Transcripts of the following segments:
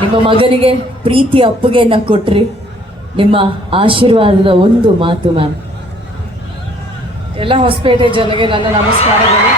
ನಿಮ್ಮ ಮಗನಿಗೆ ಪ್ರೀತಿ ಅಪ್ಪುಗೆಯನ್ನು ಕೊಟ್ರಿ. ನಿಮ್ಮ ಆಶೀರ್ವಾದದ ಒಂದು ಮಾತು ಮ್ಯಾಮ್ ಎಲ್ಲ ಹೊಸಪೇಟೆ ಜನಗೆ ನನ್ನ ನಮಸ್ಕಾರಗಳು.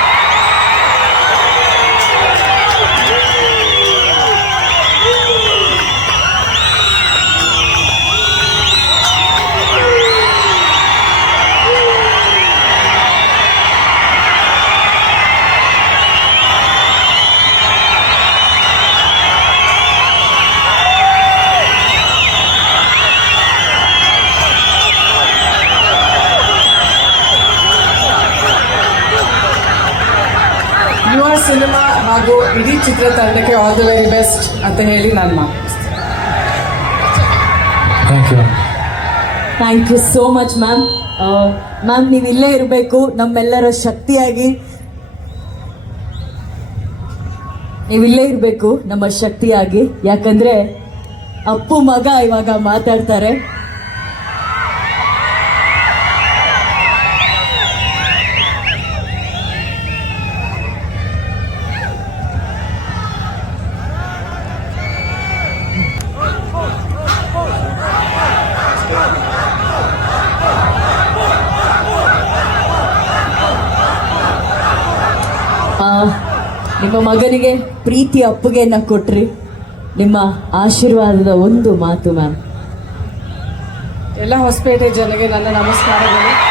ಸಿನಿಮಾ ಹಾಗೂ ಇಡೀ ಚಿತ್ರತಂಡಕ್ಕೆ ಆಲ್ ದಿ ವೆರಿ ಬೆಸ್ಟ್ ಅಂತ ಹೇಳಿ ನಾನು ಮಾತು. Thank you thank you so much ma'am ma'am ನೀವು ಇಲ್ಲೇ ಇರಬೇಕು. ನಮ್ಮೆಲ್ಲರ ಶಕ್ತಿಯಾಗಿ. ನೀವಿಲ್ಲೇ ಇರಬೇಕು ನಮ್ಮ ಶಕ್ತಿಯಾಗಿ. ಯಾಕಂದ್ರೆ ಅಪ್ಪು ಮಗ ಇವಾಗ ಮಾತಾಡ್ತಾರೆ. ನಿಮ್ಮ ಮಗನಿಗೆ ಪ್ರೀತಿ ಅಪ್ಪುಗೆಯನ್ನ ಕೊಟ್ರಿ. ನಿಮ್ಮ ಆಶೀರ್ವಾದದ ಒಂದು ಮಾತು ಮ್ಯಾಮ್ ಎಲ್ಲ ಹೊಸಪೇಟೆ ಜನಗೆ ನನ್ನ ನಮಸ್ಕಾರಗಳು.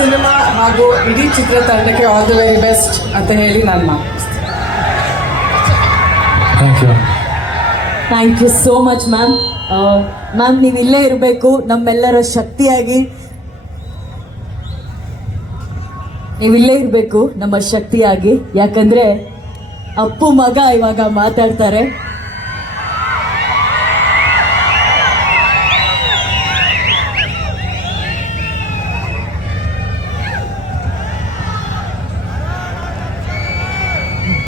ಸಿನಿಮಾ ಹಾಗೂ ಇಡೀ ಚಿತ್ರತಂಡಕ್ಕೆ ಆಲ್ ದಿ ವೆರಿ ಬೆಸ್ಟ್ ಅಂತ ಹೇಳಿ ನಾನು ಮಾತು thank you thank you so much ma'am ma'am ನೀವು ಇಲ್ಲೇ ಇರಬೇಕು. ನಮ್ಮೆಲ್ಲರ ಶಕ್ತಿಯಾಗಿ. ನೀವು ಇಲ್ಲೇ ಇರಬೇಕು ನಮ್ಮ ಶಕ್ತಿಯಾಗಿ. ಯಾಕಂದ್ರೆ ಅಪ್ಪು ಮಗ ಇವಾಗ ಮಾತಾಡ್ತಾರೆ.